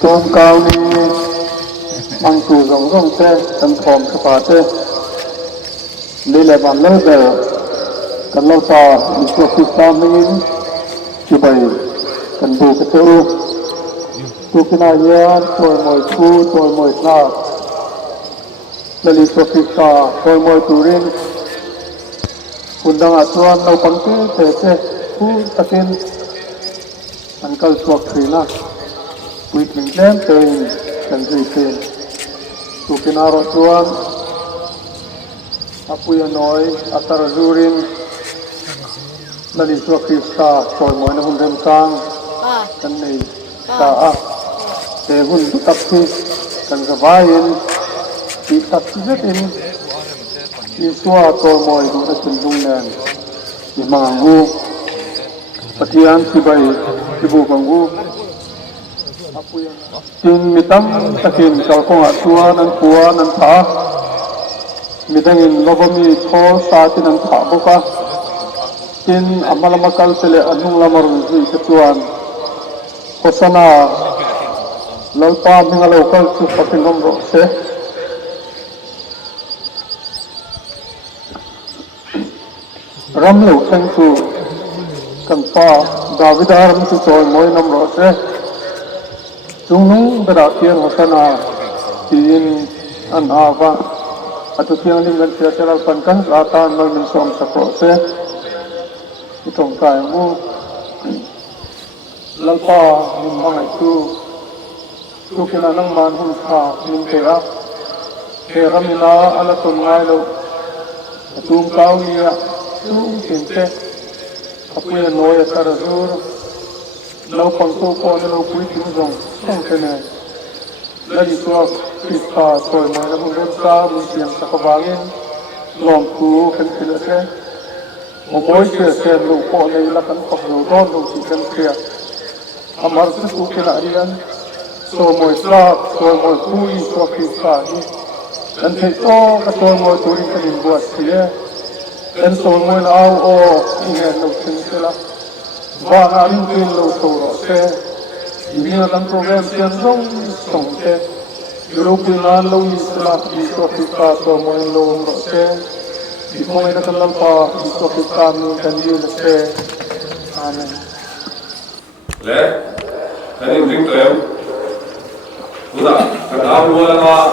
Tumkau ni mang tu rong rong te kan thawm khapa te lele ban lo de kan lo ta ni ko fi ta mingin ki bai kan bu ka te u tu kina ya toy moi thu toy moi na lali ko fi ta toy moi turin undang atuan lo pangti te te pu takin an kal suak thina with England and Britain. Tu kinaro tuan apuya noi atarazurin naliswa Krista toy mo na hundem sang kan nei sa a te hun tapsi kan gabayin ti tapsiin iswa toy mo du na tundung nan hmang patian sibai sibu banggu tin mitam takin kalkonga tuan an puan an tha midangin lobami tho sa tin an tha boka tin amalamakal sele anung lamarun ji tuan hosana lalpa minga local chu patingom ro se ramlo thang chu kan pa davidar mi chu toy moi nam ro se Tunung berakhir hosana tin an ava atau tiang linggan siasal pankan latan mal mensom sakose itong kayu lalpa hmang itu tu kena nang manhun kha min tera ramina ala ton ngai lo tumkau nia tum tinte apuya noya tarazur lau pangko ko na ropui tin zong song tene lagi tua Krista toy mo na hundem sa musiam sa kabangin long ku kan pinase mo boy se lu ko na ilakan ko ro don lu si kan kria amar su kena arian so mo sa so mo kui so Krista ni kan te to ka so mo turin kan buat sie kan so mo na au o ine lu tin sela và anh tin lâu sâu rõ xe vì là làm program tiền rong sống xe ropui na lâu như là đi cho khi ta cho mọi lâu rõ xe vì mọi người cần Lalpa đi cho khi ta mình cần yêu là xe amen lẽ cái điều chính tuyệt đúng không cái đó luôn là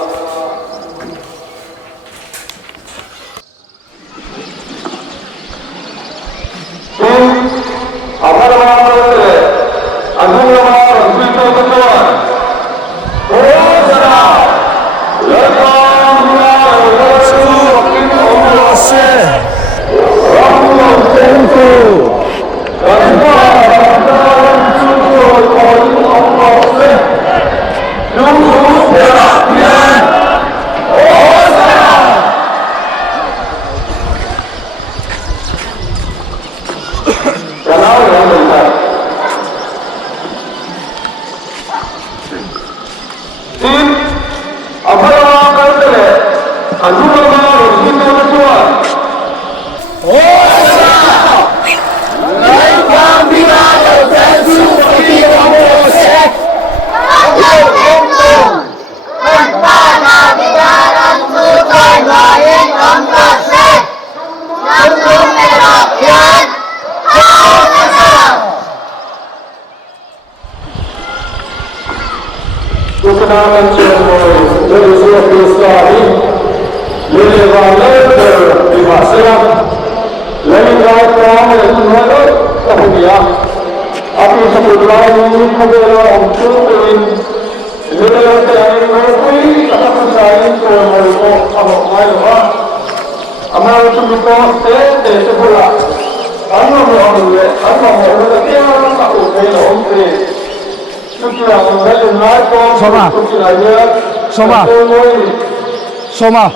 Soma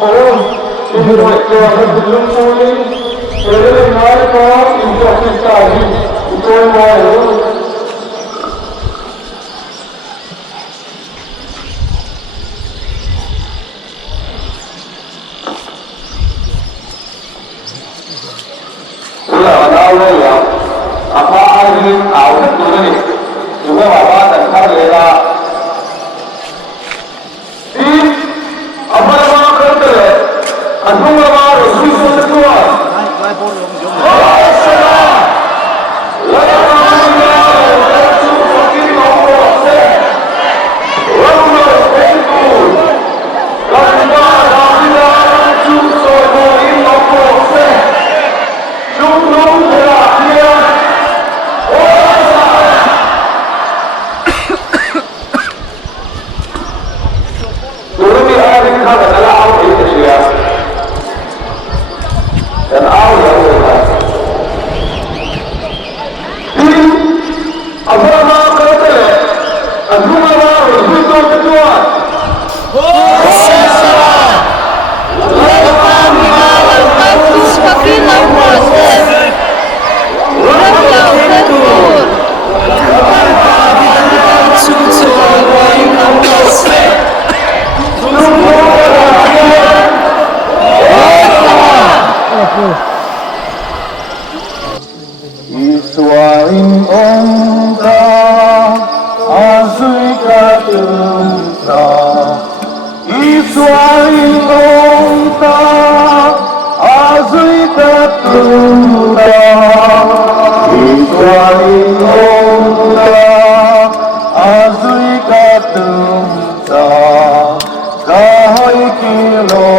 apa ini awal itu nih juga bapak กันข้าวเลยละที่อัปรามากันเลยอันนู้นมาเราสุดสุดตัวโอ้สลาแล้วก็มาเราสุดสุดที่เราเสกเราเป็นตัวกันมาเราเราสุดสุดที่เราเสกจุดนู้นเราเนี่ยโอ้สลาตัวนี้อะไรข้าวแต่ละเอาที่จะเชื่อdan Allah ini apa kata agama baru itu kedua Lalpa mengalami kasus kakilan proses Lalpa tegur Iswain onta azui katumta Iswain onta azui katumta Iswain onta azui katumta Kahoy kilo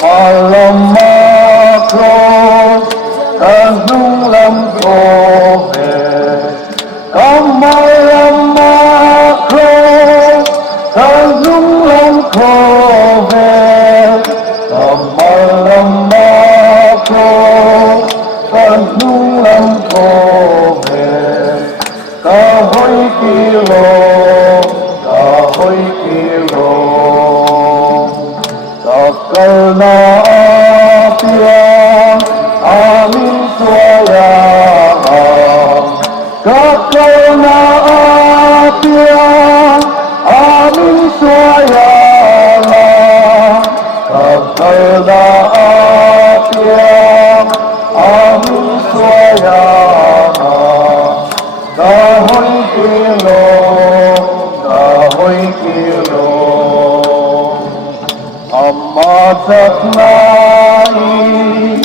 Malam makro Tanung lam kohe Malam makro Tanung lam kohe Malam makro Tanung lam kohe Kahoy kilo Karena tiang amin sayang Karena tiang amin sayang Karena tiang amin sayang Kahoy kilo Amasak nai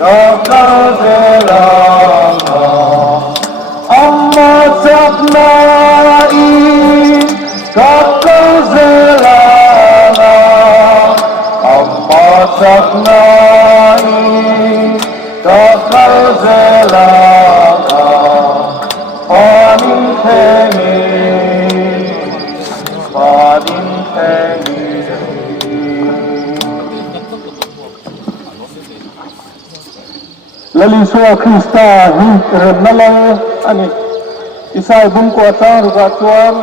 kakal zelana Amasak nai kakal zelana Amasak nai kakal zelana Panin tengi Laliswa Krista Rennalang ani isai bungko aṭang ruga tuan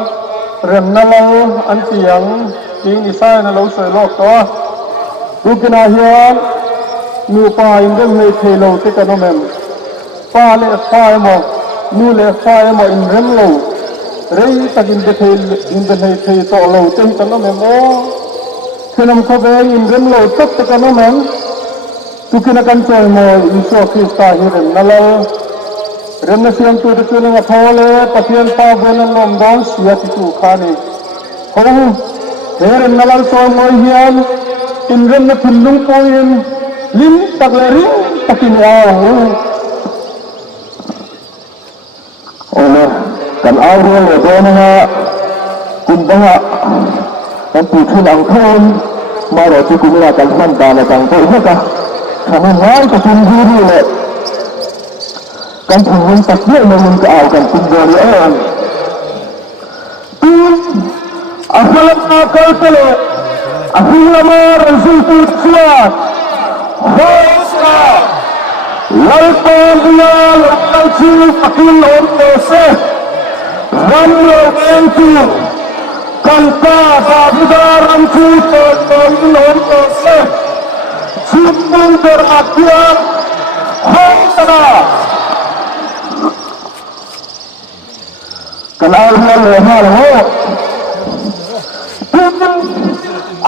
Rennalang antiang ting isai na lo soi lok to rukina hian nu pa indem nei thelo te kanomem pa le fa mo nu le fa mo in rem lo rei takin de thel in de nei thei to lo te kanomem o thenawm ko ve in rem lo tok te kanomem Tukinakan choy mo Isu Krista hiren nalal remna siang tu de chuling athole pathian pa benan nom don sia tu khani hong hiren nalal choy mo hian in remna thundung poin lim takleri takin aw ole kan awro le dona kumbanga kan pu thunang thon maro chu kumla kan man ta na tang ko haka Karena mai kesungguhan le, kan pengen takdir namun keawkan tinggali orang. Apalah akal tele, apalah marah sultan kuat. Hoska, lalpa dia lokal ciri pakil ontose, ramlo bentu, kanta sabidaran ciri pakil ontose. Sumpung terakhir Khatla kenal lehal ho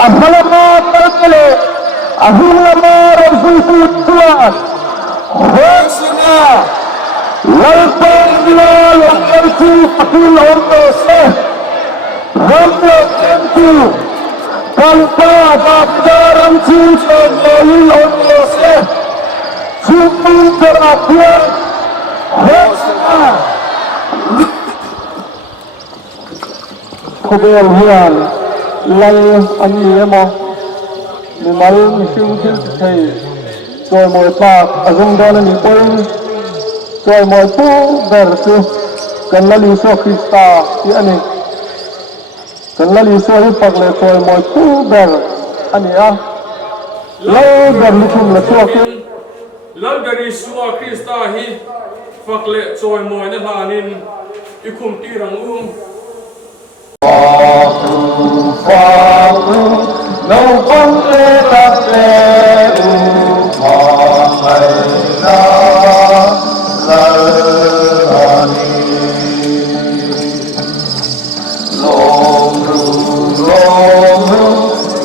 asalama terkele ahulama rasul tuan hosina Lalpa lalpa tu pakil ordo se ramlo tu kalpa bapdaram tu chomolil ordo se sumu terapian hosna khobel hian lal ani emo nimal misil thil thei choi moi pak azung don ani point choi moi pu ber chu kan lali so Krista ti ani kan lali so hi pak le choi moi pu ber ani a lo ber lukum la so ke lal gari suwa Krista hi phak le choi moi na hanin ikhum ti rang no phong lê tập lê u phong mây na la ni long ru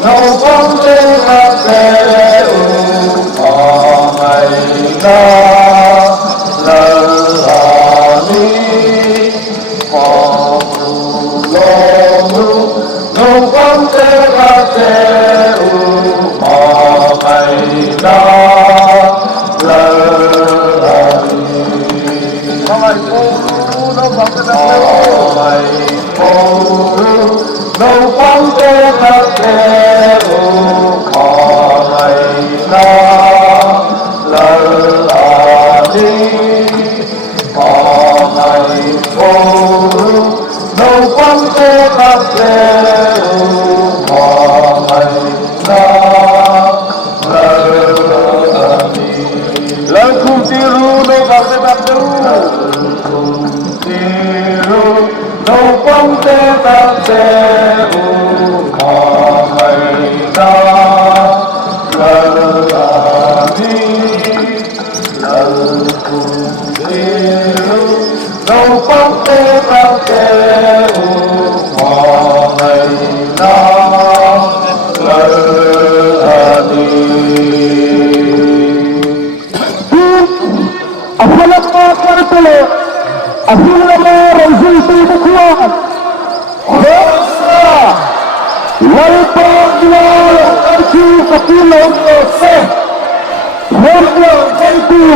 no phong lê tập lê u phong mây na la ni phong ru no phong lê tập lê u phong mây na la ni no phong lê tập lê u phong mây na la ni phong mây no phong lê tập lê u phong mây na la ni lan kum tiru no phong lê tập lê tiru no phong lê tập lê u phong mây na la ni lan kum tiru no phong lê tập lê u phong mây na la ni Apalat mo kartule, apalat mo resulti bukuan. Hosa, lalpa dilalo kartu kapilong se, homlo kartu,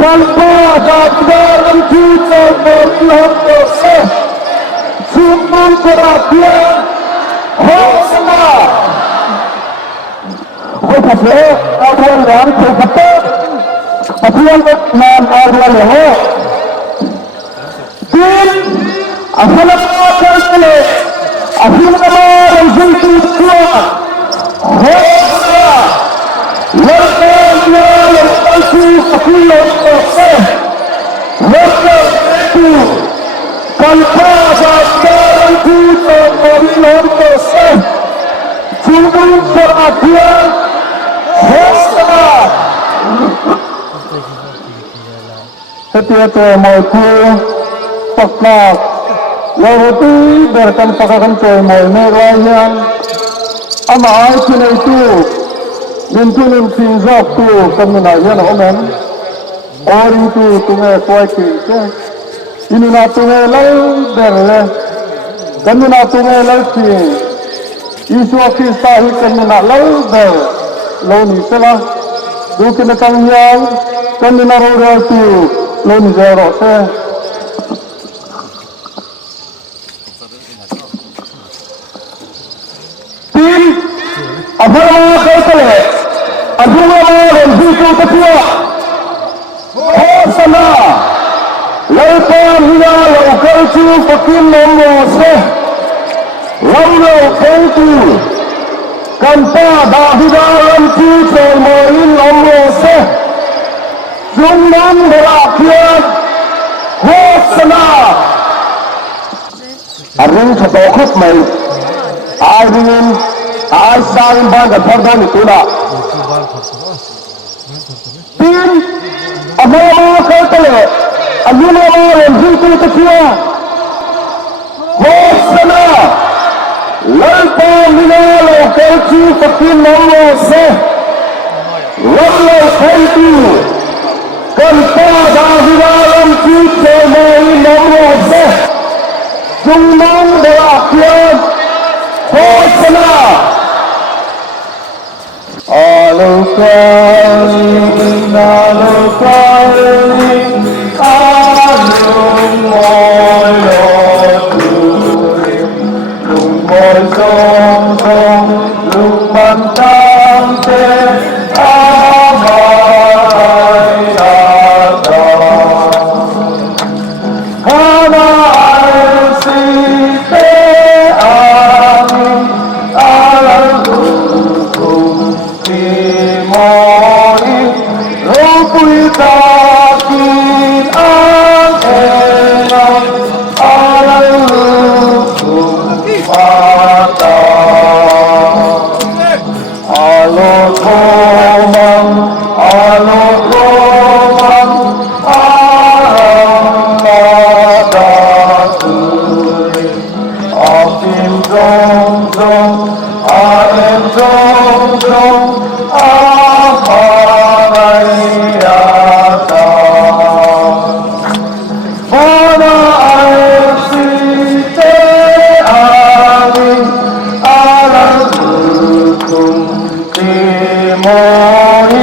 kalpa daddaram tuto bolong se, sumun terapia, hosa. Hosa, apalat ram terkata. Apian nam arwal ho tin asala kalkale apian namar zulti kuwa hosa lalpa lalpa kalku kapilo se lalpa tu kalpa daddaram tuto bolong se sumun terapia hosa setiap mau ku pakak ropui berkan pakakan coy mau merayan ama ai kena itu mintunin sinzak tu kemenangan omen orang itu tungai kuai ke ini na tungai lal berle kami na tungai lal ki Yesus Kristus hi kami na lal ber lo ni selah tu kena tangyang kami na roda tu lên giờ rõ xe tin abang kau tele abang orang itu ketua sana lalpa hina laukal tu pakin nomor se lamlo pentu kanpa dahidalam tu semoin nomor se Jumlah berakhir hosna. Arung setokut mai. Arung asal banget perdon itu lah. Tin, abang kau tele, abang orang itu ketua. Hosna, lalpa minalo kau pakai nomor se, lalu pentu. Kalpa dahidalam na lo kai lung môi lo lung môi sông sông lung ban tam te amai aṭang hana ai si te amin alam kum ti moi ropui takin ang enam alam kum aṭang alo thawm alo thawm Akim dong dong, aem dong dong, amanai aṭang. Mana aem si te amin, alam hukum ti moi,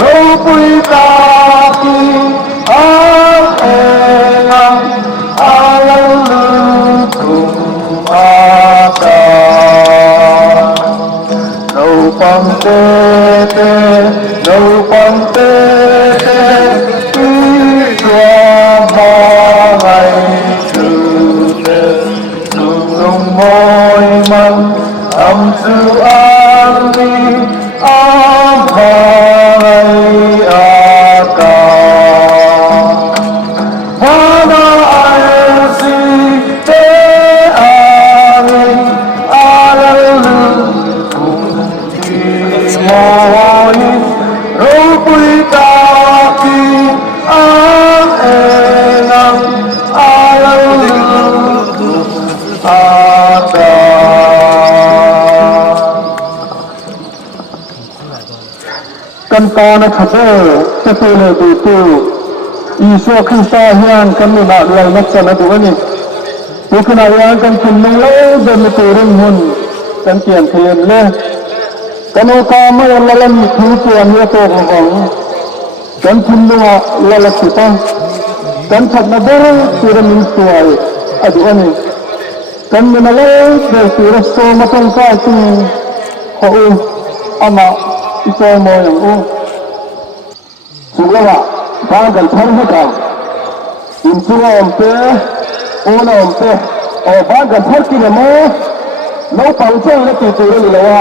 ropui taki ang enam, alam hukum aṭang. Nâu băng tê tê, nâu băng tê tê, ý doa ma ngày trừ tê. Đường lung môi măng, âm sư an đi, am ngày aṭang. Mana ai si te amin, alam moi ropui taki ang enam alam aṭang. Kan ta na thabo te pe le du tu Isu Krista hian kan ni na lai na chana du ani tu kana hian kan kun nang le de mi tu ring hun kan tian thlen le kan o ka ma la lan mi thu tu an ya to ngong kan kun lunga la la tu ta kan thak na ber tu ra min tu ai adu ani kan ni na le de tu ra so ma tong ka tu ho u ama ito mo yang u sulawa bagal thang ka insunga ompe ona ompe o bagal thar ki mo no pangchong na tu tu ni lawa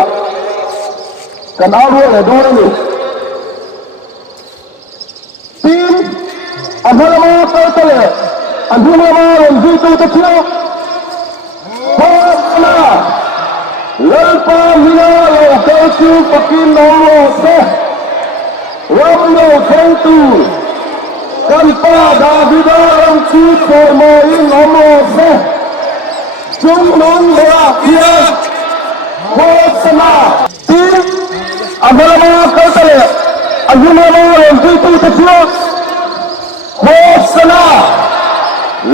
kan aro le do ni tin adhalama ka tale adhalama ronji tu ta thia Khatla Lalpa mina lo ka chu pakin no se rawh lo thang tu kan pa Davida ram chu cho mo in no se chung non ba kia Khatla tin adhalama ka tale adhalama ronji tu ta thia Khatla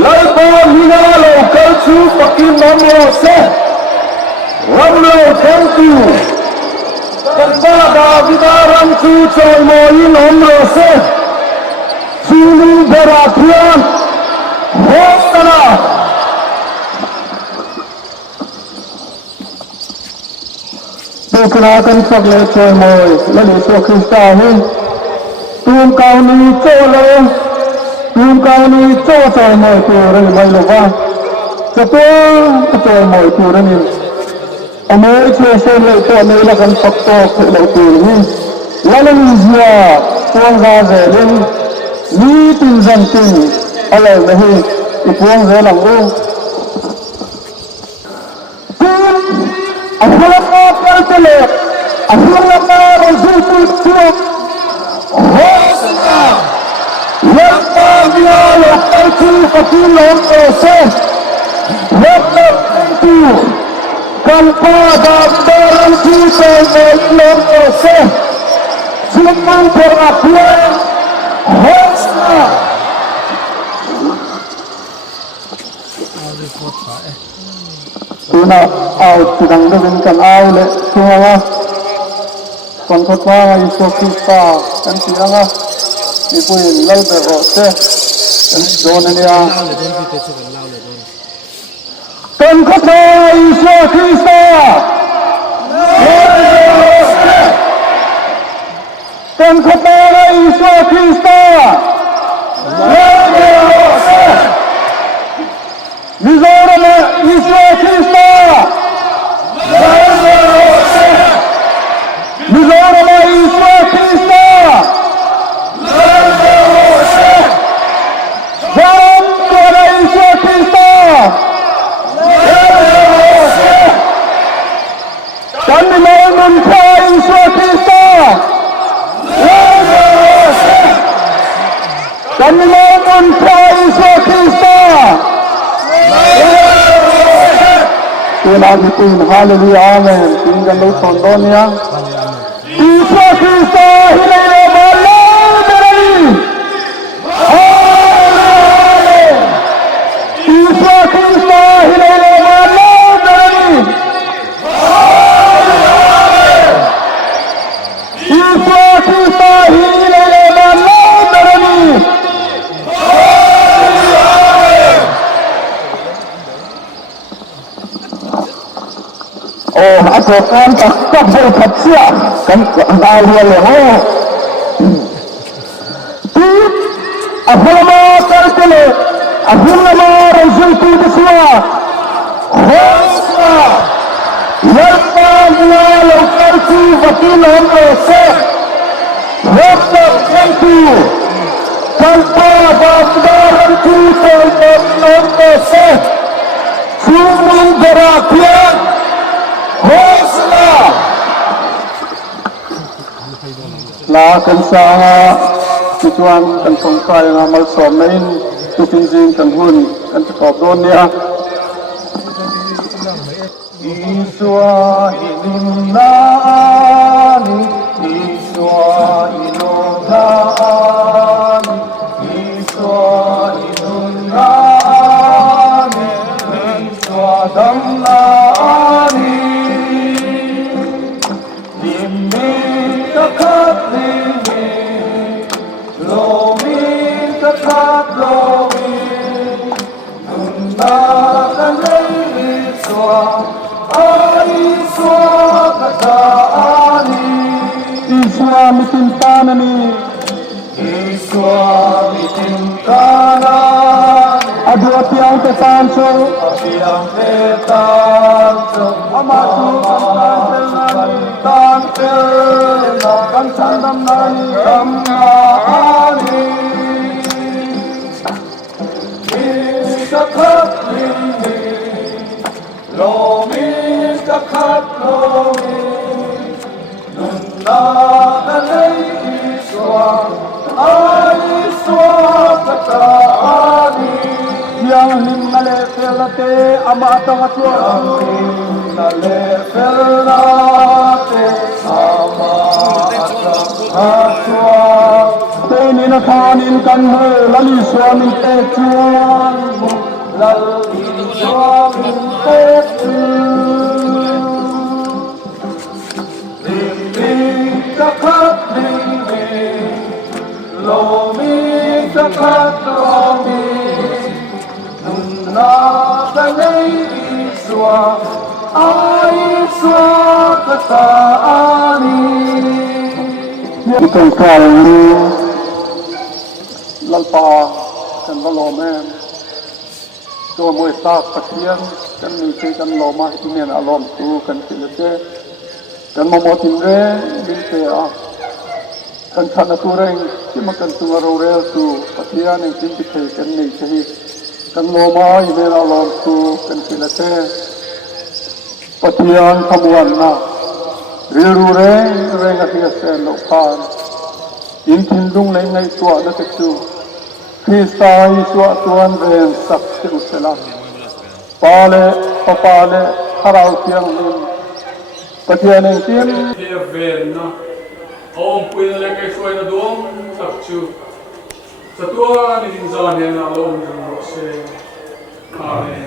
Lalpa mina lo ka chu pakin no se rawh lo thang tu kan pa Davida ram chu cho mo in no se Sulu beratian Khatla Tukenakan phak le choy moi la ni so Krista hi Tumkau ni cho le Tumkau ni cho choy moi tu ra ni mai lo ba cha to choy moi tu ra ni amoi che se le to nei la kan phak to le tu ni la ni zia tuang ga ze len ni tin zan tin ala me hi ipuang ze lang o Asalama kaltele asalama rozultu tuwa Khatla Lalpa mina lo kaltu pakin no se Khatla tu kan pa Davida ram chu cho mo no se Sumang peraturan Khatla tuna au tidang do kan au le tunga kon ko twa Isu Krista kan tianga ipuin lalpa rote kan donania kan khatla Isa Krista kan khatla Isa Krista Mizoram Isa Krista Mizoram Isa Krista Thawm Isa Krista ṭhenawm Isa Krista ṭhenawm Isa Krista Tuhan haleluya amen tinggal lu tontonnya Isa Krista hilang malam dari amen Isa Krista hilang malam dari amen Isa Krista hilang malam dari oh aku kan tak berkata kan ahli Allah apa nama terkele apa nama rezeki semua Lalpa Lalpa walau kartu vakil हमने से Lalpa kartu tanpa badan ku हमने से cuma berakhir la kan sa chuan kan phong kai nga mal som nain tu tin jing kan hun kan chop don nia Iswa inna ni Iswa inna ni Iswa inna ni Iswa damna Adua tiang tetanso, tiang tetanso, amatu tante, kan sandam nani kamani, isakat lini, lomi isakat lomi, nunda kalai iswa, aiswa katani. Yang himmale felate ama aṭang himmale felate ama aṭang teni na thanin kan he lali swamin te chuan lali swamin te ling takhat ling lomi takhat lomi na kanay iswa ay iswa kataani itong kalli lalpa kan balomen do mo sak pathian kan ni kan loma inen alom tu kan tilate kan mo motin re binte a kan thana tureng ki makan tu rorel tu pathian en tin ti kan ni chahi kan loma inen alom tu kan tilate pathian khamuan na riru re renga thia sen lo khan in thin dung nei ngai tua na te tu Krista Iswa tuan ren sak sela pale papale harau tiang lim pathian en tim here ven na om pui le ke soi na dom sak chu satua ni zan hen alom jong se amen